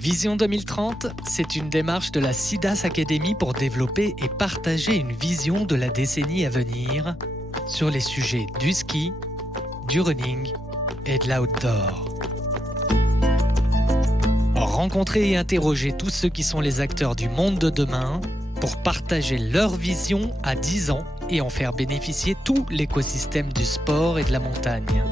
Vision 2030, c'est une démarche de la SIDAS Academy pour développer et partager une vision de la décennie à venir sur les sujets du ski, du running et de l'outdoor. Rencontrer et interroger tous ceux qui sont les acteurs du monde de demain pour partager leur vision à 10 ans et en faire bénéficier tout l'écosystème du sport et de la montagne.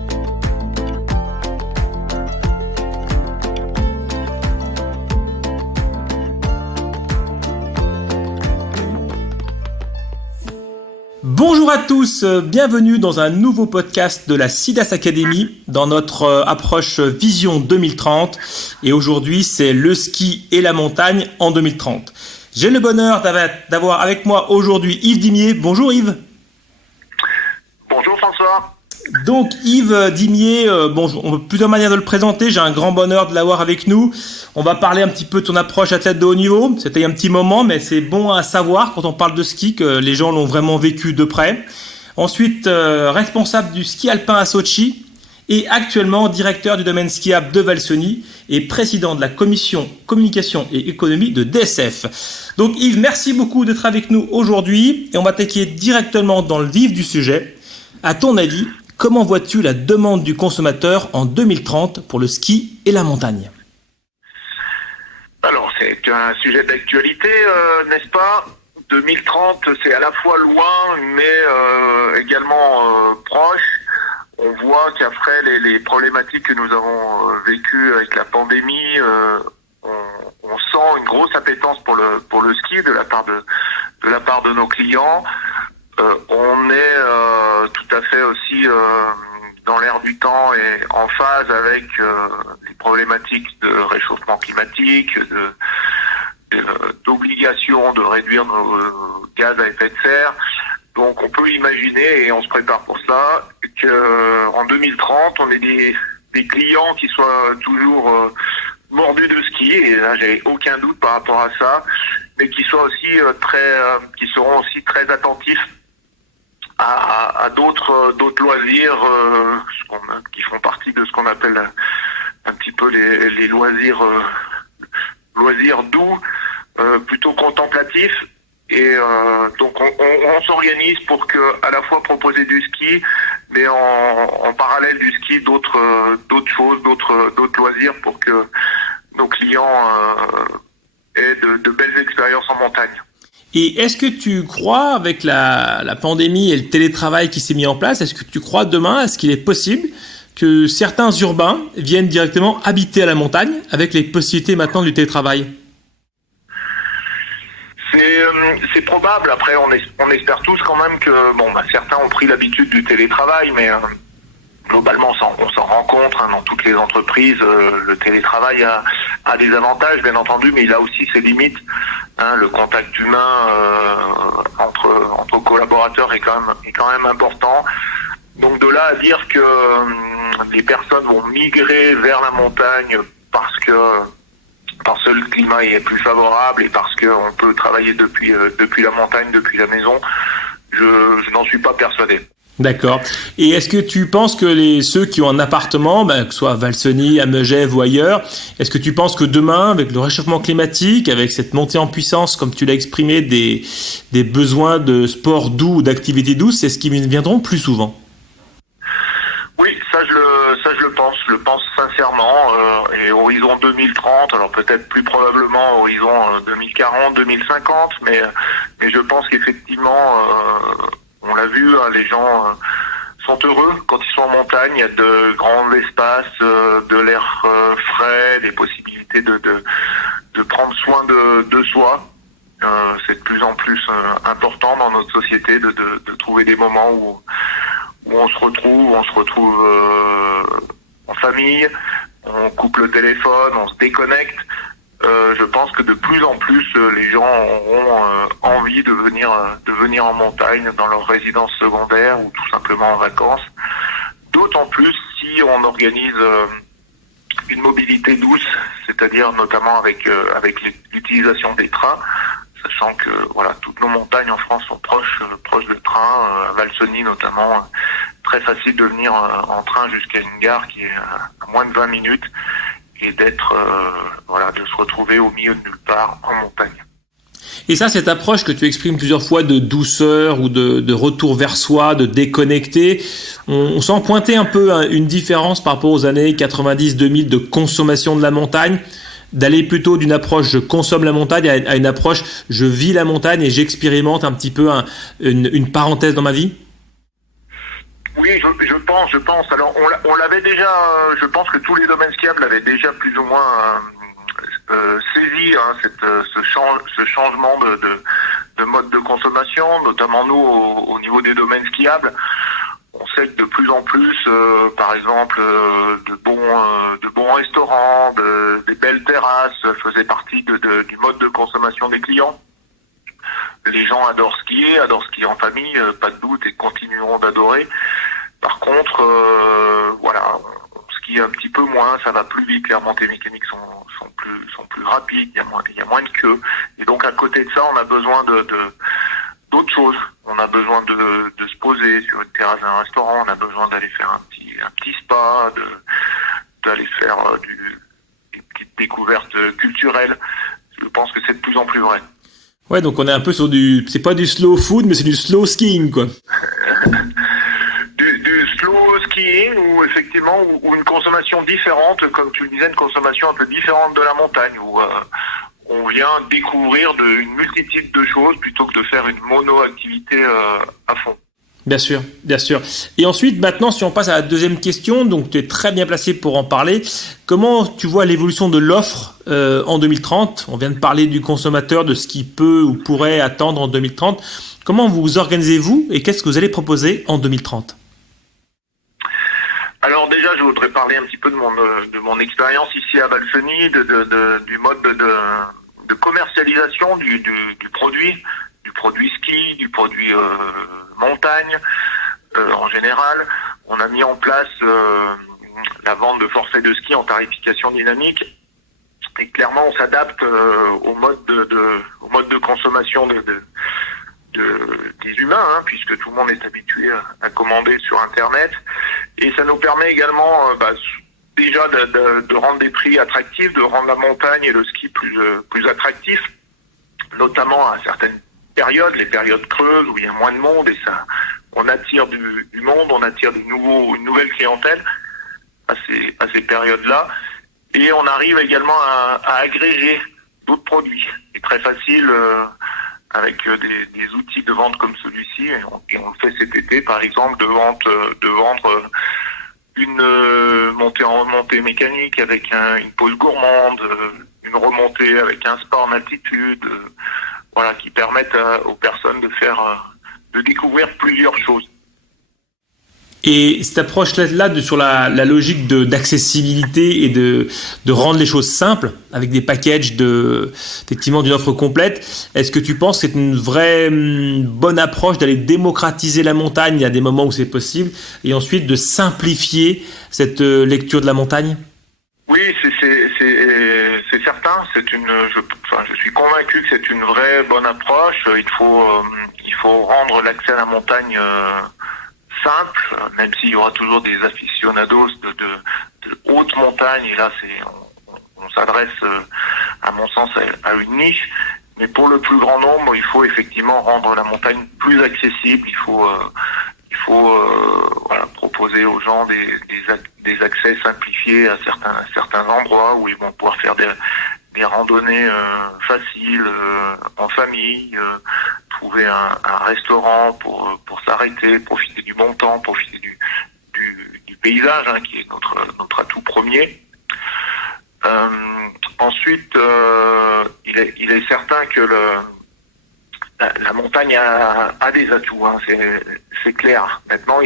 Bonjour à tous, bienvenue dans un nouveau podcast de la SIDAS Academy dans notre approche Vision 2030 et aujourd'hui c'est le ski et la montagne en 2030. J'ai le bonheur d'avoir avec moi aujourd'hui Yves Dimier. Bonjour Yves. Bonjour François. Donc Yves Dimier, on a plusieurs manières de le présenter, j'ai un grand bonheur de l'avoir avec nous. On va parler un petit peu de ton approche athlète de haut niveau, c'était il y a un petit moment mais c'est bon à savoir quand on parle de ski que les gens l'ont vraiment vécu de près. Ensuite, responsable du ski alpin à Sochi et actuellement directeur du domaine skiable de Valseny et président de la commission communication et économie de DSF. Donc Yves, merci beaucoup d'être avec nous aujourd'hui et on va attaquer directement dans le vif du sujet. À ton avis, comment vois-tu la demande du consommateur en 2030 pour le ski et la montagne ? Alors, c'est un sujet d'actualité, n'est-ce pas ? 2030, c'est à la fois loin, mais également proche. On voit qu'après les problématiques que nous avons vécues avec la pandémie, on sent une grosse appétence pour le ski de la part de nos clients. On est tout à fait aussi dans l'air du temps et en phase avec les problématiques de réchauffement climatique, d'obligation de réduire nos gaz à effet de serre. Donc on peut imaginer, et on se prépare pour cela, qu'en 2030, on ait des clients qui soient toujours mordus de ski, et là j'ai aucun doute par rapport à ça, mais qui soient aussi qui seront aussi très attentifs à d'autres loisirs qui font partie de ce qu'on appelle un petit peu les loisirs doux, plutôt contemplatifs. Et donc on s'organise pour que à la fois proposer du ski, mais en parallèle du ski d'autres choses, d'autres loisirs pour que nos clients aient de belles expériences en montagne. Et est-ce que tu crois, avec la pandémie et le télétravail qui s'est mis en place, est-ce que tu crois demain, est-ce qu'il est possible que certains urbains viennent directement habiter à la montagne avec les possibilités maintenant du télétravail ? C'est probable. Après, on espère tous quand même que certains ont pris l'habitude du télétravail, mais globalement, on s'en rend compte dans toutes les entreprises. Le télétravail a des avantages, bien entendu, mais il a aussi ses limites. Le contact humain entre collaborateurs est quand même important. Donc de là à dire que les personnes vont migrer vers la montagne parce que le climat est plus favorable et parce qu'on peut travailler depuis la montagne, depuis la maison, je n'en suis pas persuadé. D'accord. Et est-ce que tu penses que ceux qui ont un appartement, que ce soit à Valseny, à Megève ou ailleurs, est-ce que tu penses que demain, avec le réchauffement climatique, avec cette montée en puissance, comme tu l'as exprimé, des besoins de sport doux ou d'activités douces, c'est ce qui viendront plus souvent ? Oui, ça je le pense sincèrement. Et horizon 2030, alors peut-être plus probablement horizon 2040, 2050, mais je pense qu'effectivement, on l'a vu, les gens sont heureux quand ils sont en montagne. Il y a de grands espaces, de l'air frais, des possibilités de prendre soin de soi. C'est de plus en plus important dans notre société de trouver des moments où on se retrouve en famille, on coupe le téléphone, on se déconnecte. Je pense que de plus en plus les gens auront envie de venir en montagne dans leur résidence secondaire ou tout simplement en vacances. D'autant plus si on organise une mobilité douce, c'est-à-dire notamment avec l'utilisation des trains, sachant que toutes nos montagnes en France sont proches de trains, à Valseny notamment, très facile de venir en train jusqu'à une gare qui est à moins de 20 minutes. d'être de se retrouver au milieu de nulle part en montagne. Et ça, cette approche que tu exprimes plusieurs fois de douceur ou de retour vers soi, de déconnecter, on sent pointer un peu une différence par rapport aux années 90-2000 de consommation de la montagne, d'aller plutôt d'une approche je consomme la montagne à une approche je vis la montagne et j'expérimente un petit peu une parenthèse dans ma vie. Oui, je pense. Alors, on l'avait déjà, je pense que tous les domaines skiables l'avaient déjà plus ou moins saisi, ce changement de mode de consommation, notamment nous au niveau des domaines skiables. On sait que de plus en plus, par exemple, de bons restaurants, des belles terrasses faisaient partie du mode de consommation des clients. Les gens adorent skier en famille, pas de doute, et continueront d'adorer. Par contre, on skie un petit peu moins, ça va plus vite, les remontées mécaniques sont plus rapides, il y a moins de queue. Et donc à côté de ça, on a besoin d'autres choses. On a besoin de se poser sur une terrasse d'un restaurant, on a besoin d'aller faire un petit spa, d'aller faire des petites découvertes culturelles. Je pense que c'est de plus en plus vrai. Ouais, donc on est un peu sur c'est pas du slow food, mais c'est du slow skiing, quoi. du slow skiing ou une consommation différente, comme tu le disais, une consommation un peu différente de la montagne, où on vient découvrir une multitude de choses plutôt que de faire une mono-activité à fond. Bien sûr, bien sûr. Et ensuite, maintenant, si on passe à la deuxième question, donc tu es très bien placé pour en parler. Comment tu vois l'évolution de l'offre en 2030 ? On vient de parler du consommateur, de ce qu'il peut ou pourrait attendre en 2030. Comment vous organisez-vous et qu'est-ce que vous allez proposer en 2030 ? Alors déjà, je voudrais parler un petit peu de mon expérience ici à Valseny, du mode de commercialisation du produit ski, du produit montagne en général. On a mis en place la vente de forfaits de ski en tarification dynamique et clairement on s'adapte au mode de consommation des humains, puisque tout le monde est habitué à commander sur Internet. Et ça nous permet également déjà de rendre des prix attractifs, de rendre la montagne et le ski plus attractifs, notamment à certaines périodes, les périodes creuses où il y a moins de monde, et ça, on attire du monde, on attire une nouvelle clientèle à ces périodes-là. Et on arrive également à agréger d'autres produits. C'est très facile avec des outils de vente comme celui-ci, et on le fait cet été par exemple, de vendre une montée en remontée mécanique avec une pause gourmande, une remontée avec un spa en altitude, qui permettent aux personnes de découvrir plusieurs choses. Et cette approche-là sur la logique d'accessibilité et de rendre les choses simples avec des packages effectivement d'une offre complète, est-ce que tu penses que c'est une vraie bonne approche d'aller démocratiser la montagne, il y a des moments où c'est possible, et ensuite de simplifier cette lecture de la montagne ? Oui, c'est certain. Je suis convaincu que c'est une vraie bonne approche. Il faut rendre l'accès à la montagne simple, même s'il y aura toujours des aficionados de haute montagne. Et là, on s'adresse, à mon sens, à une niche. Mais pour le plus grand nombre, il faut effectivement rendre la montagne plus accessible. Il faut proposer aux gens des accès simplifiés à certains endroits où ils vont pouvoir faire des randonnées faciles en famille, trouver un restaurant pour s'arrêter, profiter du bon temps, profiter du paysage, qui est notre atout premier. Ensuite, il est certain que la montagne a des atouts, c'est clair. Maintenant,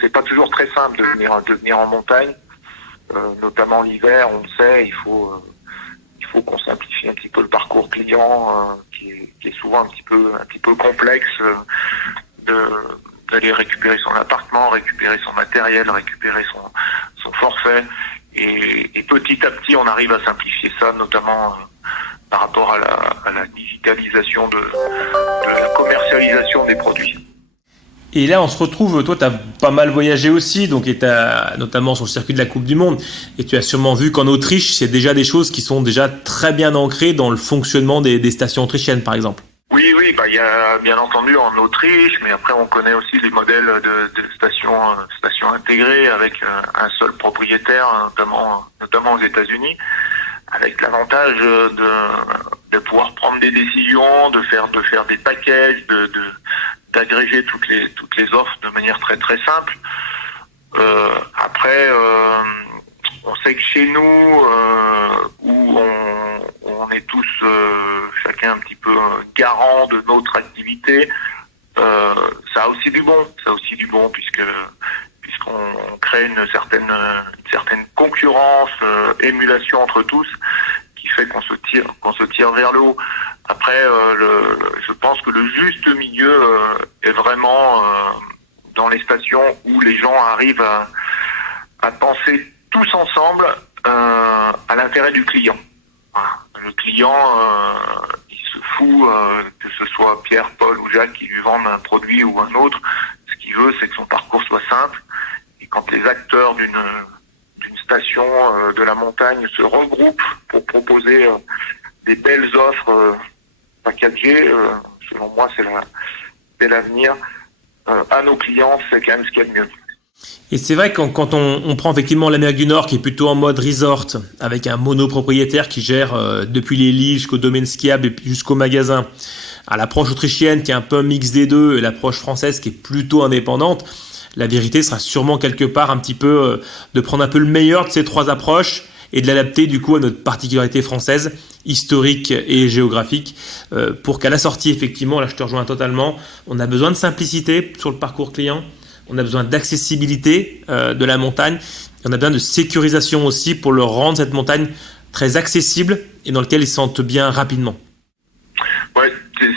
c'est pas toujours très simple de venir en montagne, notamment l'hiver. On le sait, il faut qu'on simplifie un petit peu le parcours client, qui est souvent un petit peu complexe, d'aller récupérer son appartement, récupérer son matériel, récupérer son forfait, et petit à petit, on arrive à simplifier ça, notamment par rapport à la digitalisation de la commercialisation des produits. Et là, on se retrouve, toi, tu as pas mal voyagé aussi, donc, notamment sur le circuit de la Coupe du Monde, et tu as sûrement vu qu'en Autriche, c'est déjà des choses qui sont déjà très bien ancrées dans le fonctionnement des stations autrichiennes, par exemple. Oui, il y a bien entendu en Autriche, mais après on connaît aussi les modèles de stations intégrées avec un seul propriétaire, notamment aux États-Unis, avec l'avantage de pouvoir prendre des décisions, de faire des packages, d'agréger toutes les offres de manière très très simple. Après, on sait que chez nous, où on est tous chacun un petit peu garant de notre activité, ça a aussi du bon puisqu'on crée une certaine concurrence, émulation entre tous, qui fait qu'on se tire vers le haut. Après, je pense que le juste milieu est vraiment dans les stations où les gens arrivent à penser tous ensemble à l'intérêt du client. Voilà. Le client, il se fout que ce soit Pierre, Paul ou Jacques qui lui vendent un produit ou un autre. Ce qu'il veut, c'est que son parcours soit simple. Et quand les acteurs d'une station de la montagne se regroupent pour proposer des belles offres packagées, selon moi, c'est l'avenir. À nos clients, c'est quand même ce qu'il y a de mieux. Et c'est vrai que quand on prend effectivement l'Amérique du Nord qui est plutôt en mode resort, avec un monopropriétaire qui gère depuis les lits jusqu'au domaine skiable et puis jusqu'au magasin, à l'approche autrichienne qui est un peu un mix des deux et l'approche française qui est plutôt indépendante, la vérité sera sûrement quelque part un petit peu de prendre un peu le meilleur de ces trois approches et de l'adapter du coup à notre particularité française, historique et géographique, pour qu'à la sortie, effectivement, là je te rejoins totalement, on a besoin de simplicité sur le parcours client, on a besoin d'accessibilité de la montagne, et on a besoin de sécurisation aussi pour leur rendre cette montagne très accessible et dans laquelle ils se sentent bien rapidement. Oui,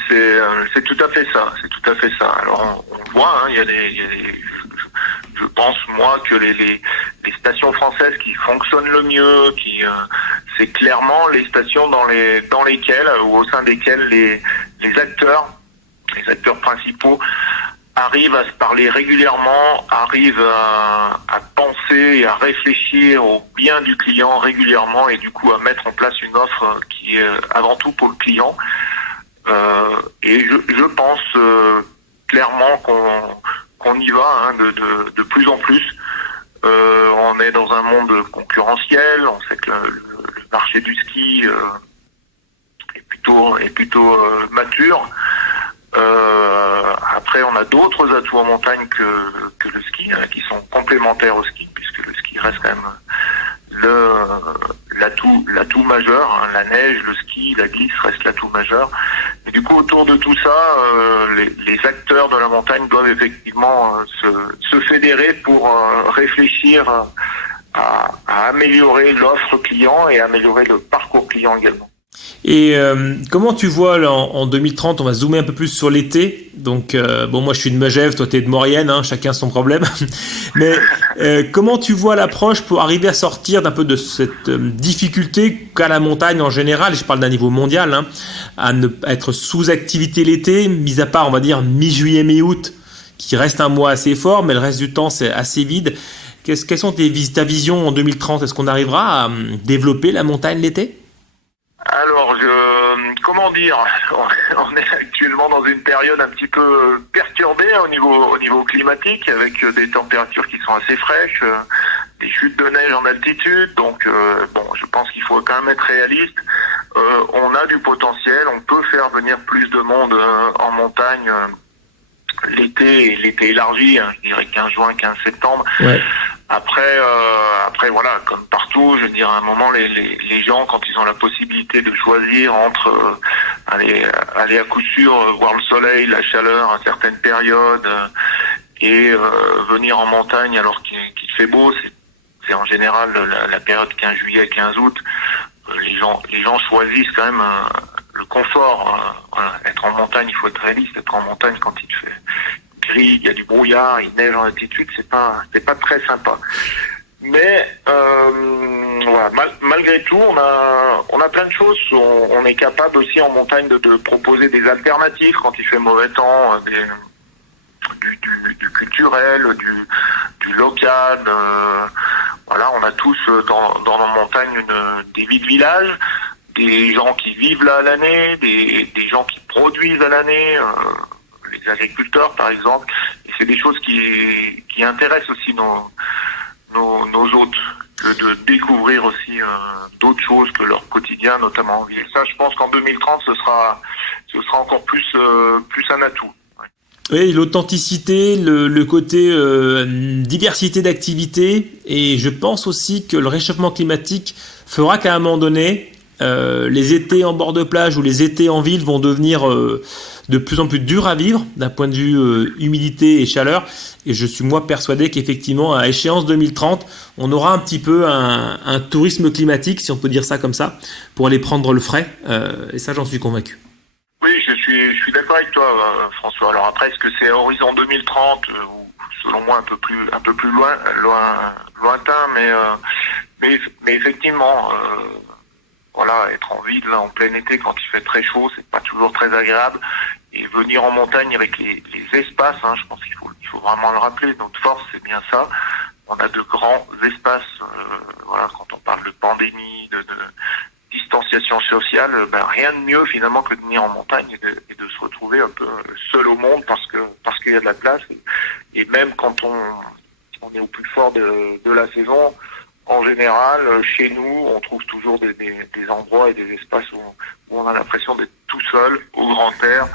c'est tout à fait ça. C'est tout à fait ça. Alors on voit, il y a je pense moi que les stations françaises qui fonctionnent le mieux, c'est clairement les stations dans lesquelles ou au sein desquelles les acteurs principaux arrivent à se parler régulièrement, arrivent à penser et à réfléchir au bien du client régulièrement et du coup à mettre en place une offre qui est avant tout pour le client. Et je pense clairement qu'on y va de plus en plus. On est dans un monde concurrentiel, on sait que le marché du ski est plutôt mature. Après, on a d'autres atouts en montagne que le ski, qui sont complémentaires au ski, puisque le ski reste quand même l'atout majeur. La neige, le ski, la glisse reste l'atout majeur. Et du coup, autour de tout ça, les acteurs de la montagne doivent effectivement se fédérer pour réfléchir à améliorer l'offre client et améliorer le parcours client également. Et comment tu vois là, en 2030, on va zoomer un peu plus sur l'été. Donc moi je suis de Megève, toi t'es de Maurienne, chacun son problème. Mais comment tu vois l'approche pour arriver à sortir d'un peu de cette difficulté qu'a la montagne en général, et je parle d'un niveau mondial, à ne pas être sous activité l'été, mis à part on va dire mi-juillet, mi-août, qui reste un mois assez fort, mais le reste du temps c'est assez vide. Quelles sont ta vision en 2030 ? Est-ce qu'on arrivera à développer la montagne l'été ? Alors, comment dire, on est actuellement dans une période un petit peu perturbée au niveau climatique, avec des températures qui sont assez fraîches, des chutes de neige en altitude. Donc, je pense qu'il faut quand même être réaliste. On a du potentiel, on peut faire venir plus de monde en montagne l'été élargi, je dirais 15 juin, 15 septembre. Ouais. Après voilà, comme partout, je veux dire, à un moment, les gens, quand ils ont la possibilité de choisir entre aller à coup sûr voir le soleil, la chaleur à certaines périodes et venir en montagne alors qu'il fait beau, c'est en général la période 15 juillet, 15 août. Les gens choisissent quand même le confort. Voilà. Être en montagne, il faut être réaliste. Être en montagne quand il fait gris, il y a du brouillard, il neige en altitude, c'est pas très sympa. Mais voilà, malgré tout, on a plein de choses. On est capable aussi en montagne de proposer des alternatives quand il fait mauvais temps, du culturel, du local. Voilà, on a tous dans nos montagnes des vies de village, des gens qui vivent là à l'année, des gens qui produisent à l'année, les agriculteurs par exemple. Et c'est des choses qui intéressent aussi nos hôtes, que de découvrir aussi d'autres choses que leur quotidien, notamment en ville. Et ça, je pense qu'en 2030, ce sera encore plus un atout. Oui, l'authenticité, le côté diversité d'activités, et je pense aussi que le réchauffement climatique fera qu'à un moment donné, les étés en bord de plage ou les étés en ville vont devenir de plus en plus durs à vivre d'un point de vue humidité et chaleur. Et je suis moi persuadé qu'effectivement, à échéance 2030, on aura un petit peu un tourisme climatique, si on peut dire ça comme ça, pour aller prendre le frais. Et ça, j'en suis convaincu. Oui, je suis d'accord avec toi, François. Alors après, est-ce que c'est horizon 2030 ou selon moi un peu plus lointain, mais effectivement, voilà, être en ville en plein été quand il fait très chaud, c'est pas toujours très agréable. Et venir en montagne avec les espaces, je pense qu'il faut vraiment le rappeler. Notre force, c'est bien ça. On a de grands espaces. Voilà, quand on parle de pandémie, de distanciation sociale, rien de mieux finalement que de venir en montagne et de se retrouver un peu seul au monde parce qu'il y a de la place. Et même quand on est au plus fort de la saison, en général, chez nous, on trouve toujours des endroits et des espaces où on a l'impression d'être tout seul, au grand air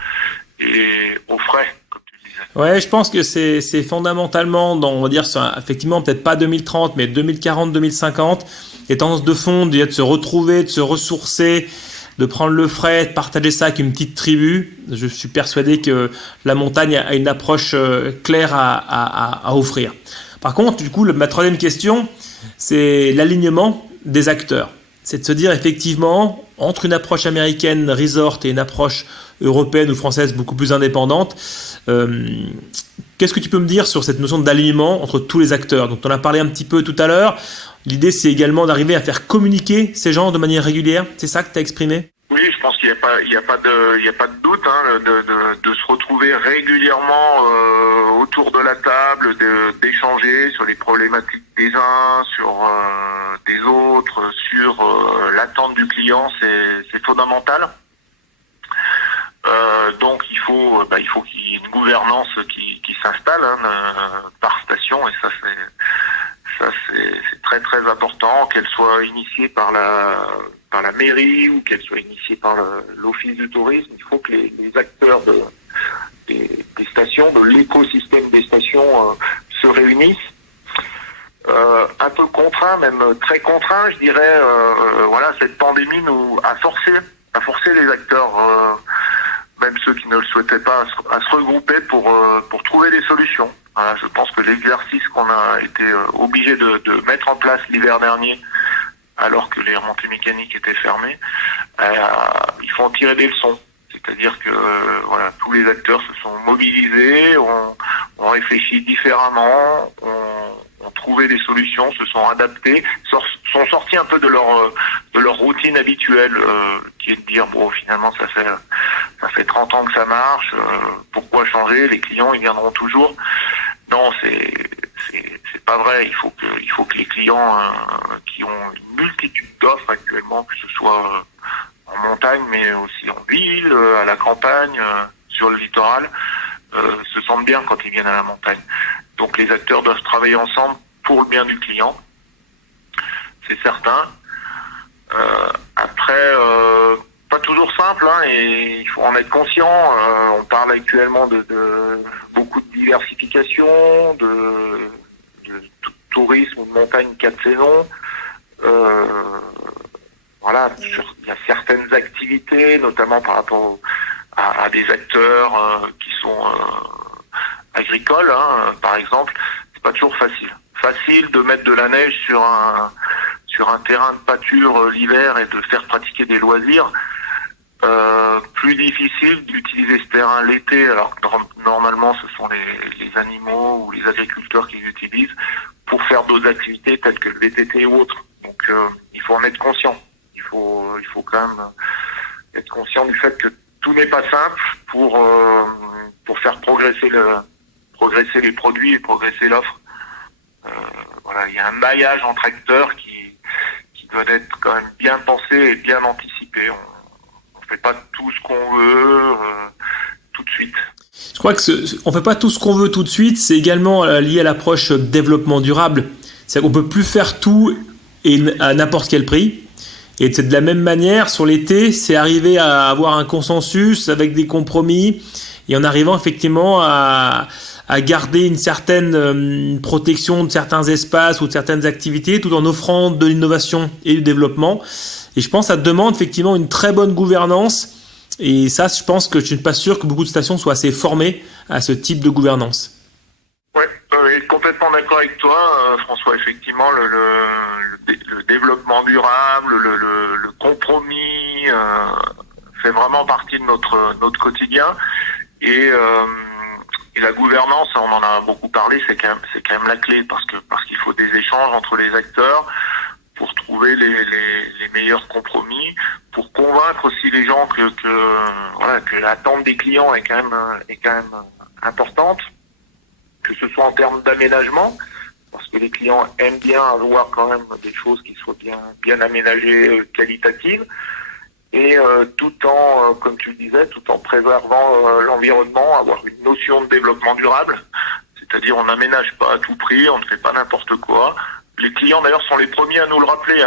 et au frais, comme tu disais. Ouais, je pense que c'est fondamentalement on va dire, effectivement, peut-être pas 2030, mais 2040, 2050, les tendances de fond, de se retrouver, de se ressourcer, de prendre le frais, de partager ça avec une petite tribu. Je suis persuadé que la montagne a une approche claire à offrir. Par contre, du coup, ma troisième question, c'est l'alignement des acteurs. C'est de se dire effectivement, entre une approche américaine resort et une approche européenne ou française beaucoup plus indépendante, qu'est-ce que tu peux me dire sur cette notion d'alignement entre tous les acteurs? Donc, on en a parlé un petit peu tout à l'heure. L'idée, c'est également d'arriver à faire communiquer ces gens de manière régulière. C'est ça que tu as exprimé? Oui, je pense qu'il n'y a pas de doute de se retrouver régulièrement autour de la table, d'échanger sur les problématiques des uns, sur des autres, sur l'attente du client, c'est fondamental. Donc il faut qu'il y ait une gouvernance qui s'installe par station, et ça c'est très très important, qu'elle soit initiée par la mairie ou qu'elle soit initiée par l'office du tourisme. Il faut que les acteurs des stations, de l'écosystème des stations se réunissent. Un peu contraint, même très contraint, je dirais. Voilà, cette pandémie nous a forcé les acteurs, même ceux qui ne le souhaitaient pas, à se regrouper pour trouver des solutions. Voilà, je pense que l'exercice qu'on a été obligé de mettre en place l'hiver dernier, alors que les remontées mécaniques étaient fermées, il faut en tirer des leçons. C'est-à-dire que voilà, tous les acteurs se sont mobilisés, ont réfléchi différemment, ont trouvé des solutions, se sont adaptés, sont sortis un peu de leur routine habituelle, qui est de dire bon, finalement ça fait 30 ans que ça marche, pourquoi changer, les clients ils viendront toujours. Non, c'est pas vrai. Il faut que les clients qui ont une multitude d'offres actuellement, que ce soit en montagne, mais aussi en ville, à la campagne, sur le littoral, se sentent bien quand ils viennent à la montagne. Donc les acteurs doivent travailler ensemble pour le bien du client, c'est certain. Après, pas toujours simple, et il faut en être conscient. On parle actuellement de beaucoup de diversification, de tourisme ou de montagne 4 saisons. Voilà, il y a certaines activités, notamment par rapport à des acteurs qui sont agricoles, par exemple. C'est pas toujours facile de mettre de la neige sur un terrain de pâture l'hiver et de faire pratiquer des loisirs. Plus difficile d'utiliser ce terrain l'été, alors que normalement ce sont les animaux ou les agriculteurs qui l'utilisent pour faire d'autres activités telles que le VTT ou autres. Donc il faut en être conscient. Il faut quand même être conscient du fait que tout n'est pas simple pour faire progresser progresser les produits et progresser l'offre. Voilà, il y a un maillage entre acteurs qui doit être quand même bien pensé et bien anticipé. On fait pas tout ce qu'on veut tout de suite. Je crois que on fait pas tout ce qu'on veut tout de suite. C'est également lié à l'approche développement durable. C'est qu'on peut plus faire tout et à n'importe quel prix. Et c'est de la même manière, sur l'été, c'est arriver à avoir un consensus avec des compromis et en arrivant effectivement à garder une certaine protection de certains espaces ou de certaines activités tout en offrant de l'innovation et du développement. Et je pense que ça demande effectivement une très bonne gouvernance. Et ça, je pense que je ne suis pas sûr que beaucoup de stations soient assez formées à ce type de gouvernance. Oui, complètement d'accord avec toi, François. Effectivement, le développement durable, le compromis fait vraiment partie de notre quotidien. Et la gouvernance, on en a beaucoup parlé, c'est quand même la clé parce qu'il faut des échanges entre les acteurs pour trouver les meilleurs compromis, pour convaincre aussi les gens que l'attente des clients est quand même importante, que ce soit en termes d'aménagement, parce que les clients aiment bien avoir quand même des choses qui soient bien aménagées, qualitatives, et tout en, comme tu le disais, tout en préservant l'environnement, avoir une notion de développement durable, c'est-à-dire on n'aménage pas à tout prix, on ne fait pas n'importe quoi. Les clients d'ailleurs sont les premiers à nous le rappeler,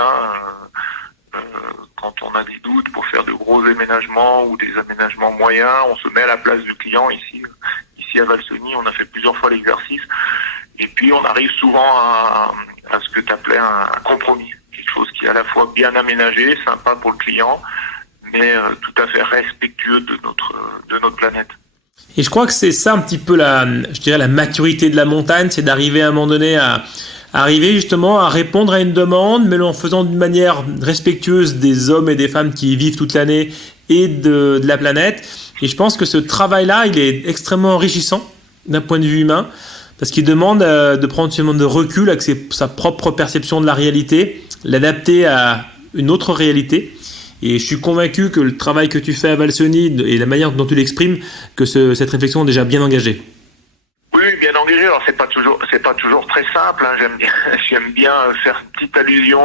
quand on a des doutes pour faire de gros aménagements ou des aménagements moyens, on se met à la place du client. Ici à Valseny, on a fait plusieurs fois l'exercice, et puis on arrive souvent à ce que tu appelais un compromis, quelque chose qui est à la fois bien aménagé, sympa pour le client, mais tout à fait respectueux de notre planète. Et je crois que c'est ça un petit peu la maturité de la montagne, c'est d'arriver à un moment donné à arriver justement à répondre à une demande, mais en faisant d'une manière respectueuse des hommes et des femmes qui y vivent toute l'année et de la planète. Et je pense que ce travail-là, il est extrêmement enrichissant d'un point de vue humain, parce qu'il demande de prendre suffisamment de recul avec sa propre perception de la réalité, l'adapter à une autre réalité. Et je suis convaincu que le travail que tu fais à Valseny et la manière dont tu l'exprimes, que cette réflexion est déjà bien engagée. Oui, bien engagé. Alors c'est pas toujours très simple. J'aime bien faire une petite allusion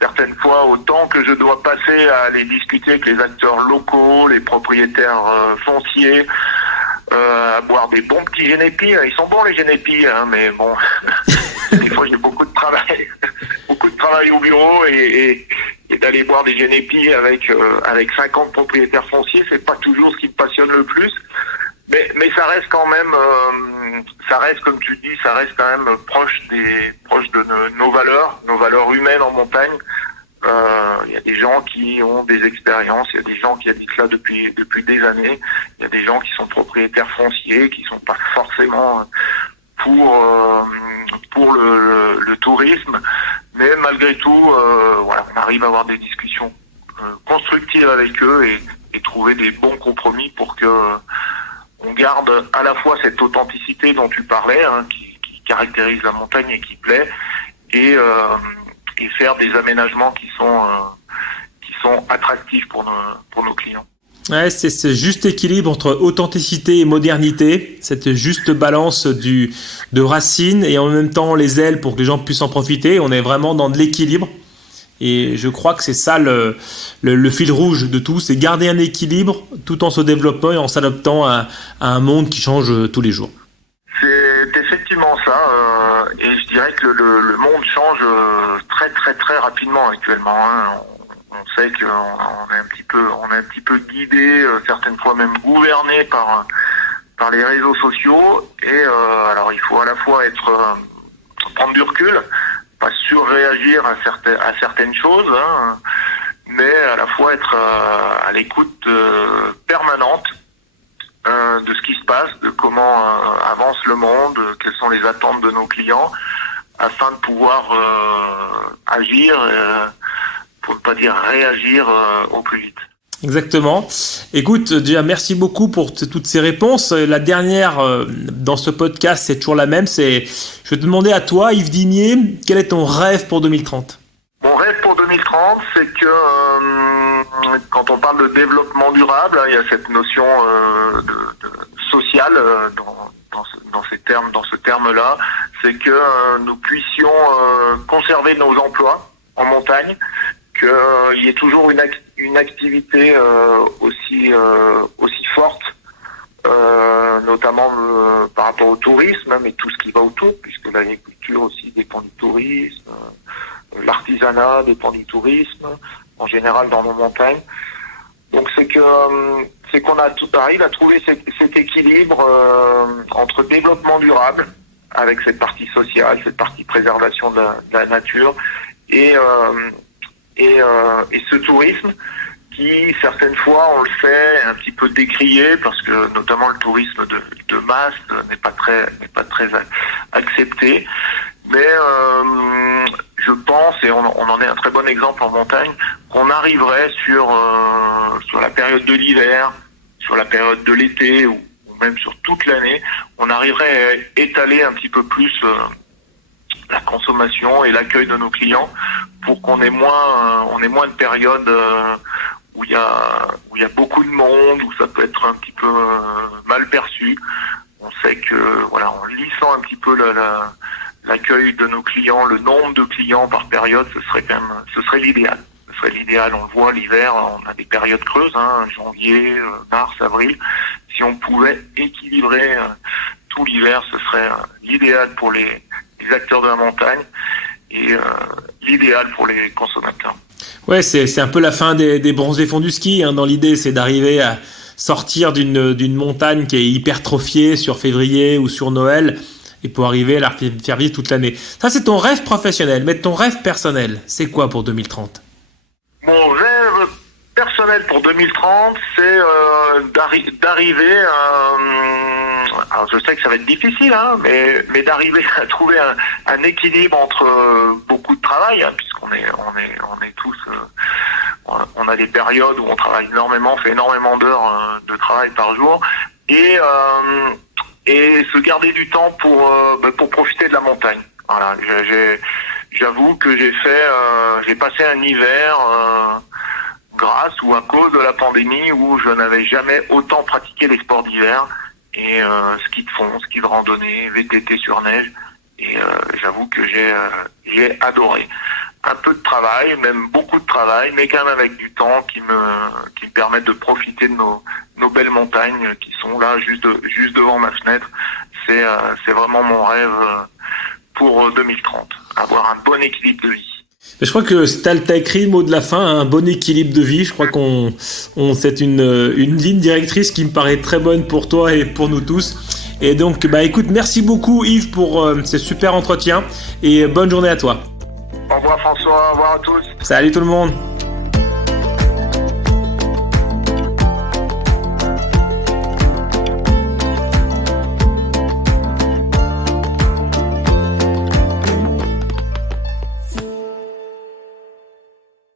certaines fois au temps que je dois passer à aller discuter avec les acteurs locaux, les propriétaires fonciers, à boire des bons petits génépis. Ils sont bons les génépis, mais bon, des fois j'ai beaucoup de travail au bureau et d'aller boire des génépis avec 50 propriétaires fonciers, c'est pas toujours ce qui me passionne le plus. Mais ça reste quand même, comme tu dis, ça reste quand même proche de nos valeurs humaines en montagne. Il y a des gens qui ont des expériences, il y a des gens qui habitent là depuis des années, il y a des gens qui sont propriétaires fonciers, qui sont pas forcément pour le tourisme, mais malgré tout, on arrive à avoir des discussions constructives avec eux et trouver des bons compromis pour que on garde à la fois cette authenticité dont tu parlais, qui caractérise la montagne et qui plaît, et faire des aménagements qui sont attractifs pour nos clients. Ouais, c'est ce juste équilibre entre authenticité et modernité, cette juste balance de racines et en même temps les ailes pour que les gens puissent en profiter. On est vraiment dans de l'équilibre. Et je crois que c'est ça le fil rouge de tout, c'est garder un équilibre tout en se développant et en s'adaptant à un monde qui change tous les jours. C'est effectivement ça, et je dirais que le monde change très très très rapidement actuellement. On sait qu'on est un petit peu guidé, certaines fois même gouverné par les réseaux sociaux. Et alors il faut à la fois prendre du recul, pas surréagir à certaines choses, mais à la fois être à l'écoute permanente de ce qui se passe, de comment avance le monde, quelles sont les attentes de nos clients, afin de pouvoir agir, pour ne pas dire réagir au plus vite. Exactement. Écoute, déjà merci beaucoup pour toutes ces réponses. La dernière dans ce podcast, c'est toujours la même. Je vais te demander à toi, Yves Dimier, quel est ton rêve pour 2030 ? Mon rêve pour 2030, c'est que quand on parle de développement durable, il y a cette notion sociale ce terme-là, c'est que nous puissions conserver nos emplois en montagne, qu'il y ait toujours une activité aussi forte, notamment par rapport au tourisme, mais tout ce qui va autour, puisque l'agriculture aussi dépend du tourisme, l'artisanat dépend du tourisme, en général dans nos montagnes. Donc c'est qu'on arrive à trouver cet équilibre entre développement durable, avec cette partie sociale, cette partie préservation de la nature, et ce tourisme qui, certaines fois, on le sait, est un petit peu décrié, parce que notamment le tourisme de masse n'est pas très accepté. Mais je pense, et on en est un très bon exemple en montagne, qu'on arriverait sur la période de l'hiver, sur la période de l'été, ou même sur toute l'année, on arriverait à étaler un petit peu plus la consommation et l'accueil de nos clients, pour qu'on ait moins de périodes où il y a beaucoup de monde, où ça peut être un petit peu mal perçu. On sait que voilà, en lissant un petit peu l'accueil de nos clients, le nombre de clients par période, ce serait l'idéal. Ce serait l'idéal. On le voit l'hiver, on a des périodes creuses, janvier, mars, avril. Si on pouvait équilibrer tout l'hiver, ce serait l'idéal pour les acteurs de la montagne et l'idéal pour les consommateurs. Ouais, c'est un peu la fin des bronzés fonds du ski. Dans l'idée, c'est d'arriver à sortir d'une montagne qui est hypertrophiée sur février ou sur Noël, et pour arriver à la faire vivre toute l'année. Ça, c'est ton rêve professionnel. Mais ton rêve personnel, c'est quoi pour 2030 ? Mon rêve personnel pour 2030, c'est d'arriver à... Alors je sais que ça va être difficile, mais d'arriver à trouver un équilibre entre beaucoup de travail, puisqu'on est tous... on a des périodes où on travaille énormément, on fait énormément d'heures de travail par jour, et se garder du temps pour profiter de la montagne. Voilà, j'avoue que j'ai passé un hiver grâce ou à cause de la pandémie où je n'avais jamais autant pratiqué les sports d'hiver, et ski de fond, ski de randonnée, VTT sur neige, et j'avoue que j'ai adoré. Un peu de travail, même beaucoup de travail, mais quand même avec du temps qui me permettent de profiter de nos belles montagnes qui sont là juste devant ma fenêtre. C'est vraiment mon rêve pour 2030, avoir un bon équilibre de vie. Mais je crois que t'as écrit le mot de la fin, un bon équilibre de vie. Je crois c'est une ligne directrice qui me paraît très bonne pour toi et pour nous tous. Et donc, écoute, merci beaucoup Yves pour ce super entretien, et bonne journée à toi. Au revoir François, au revoir à tous. Salut tout le monde.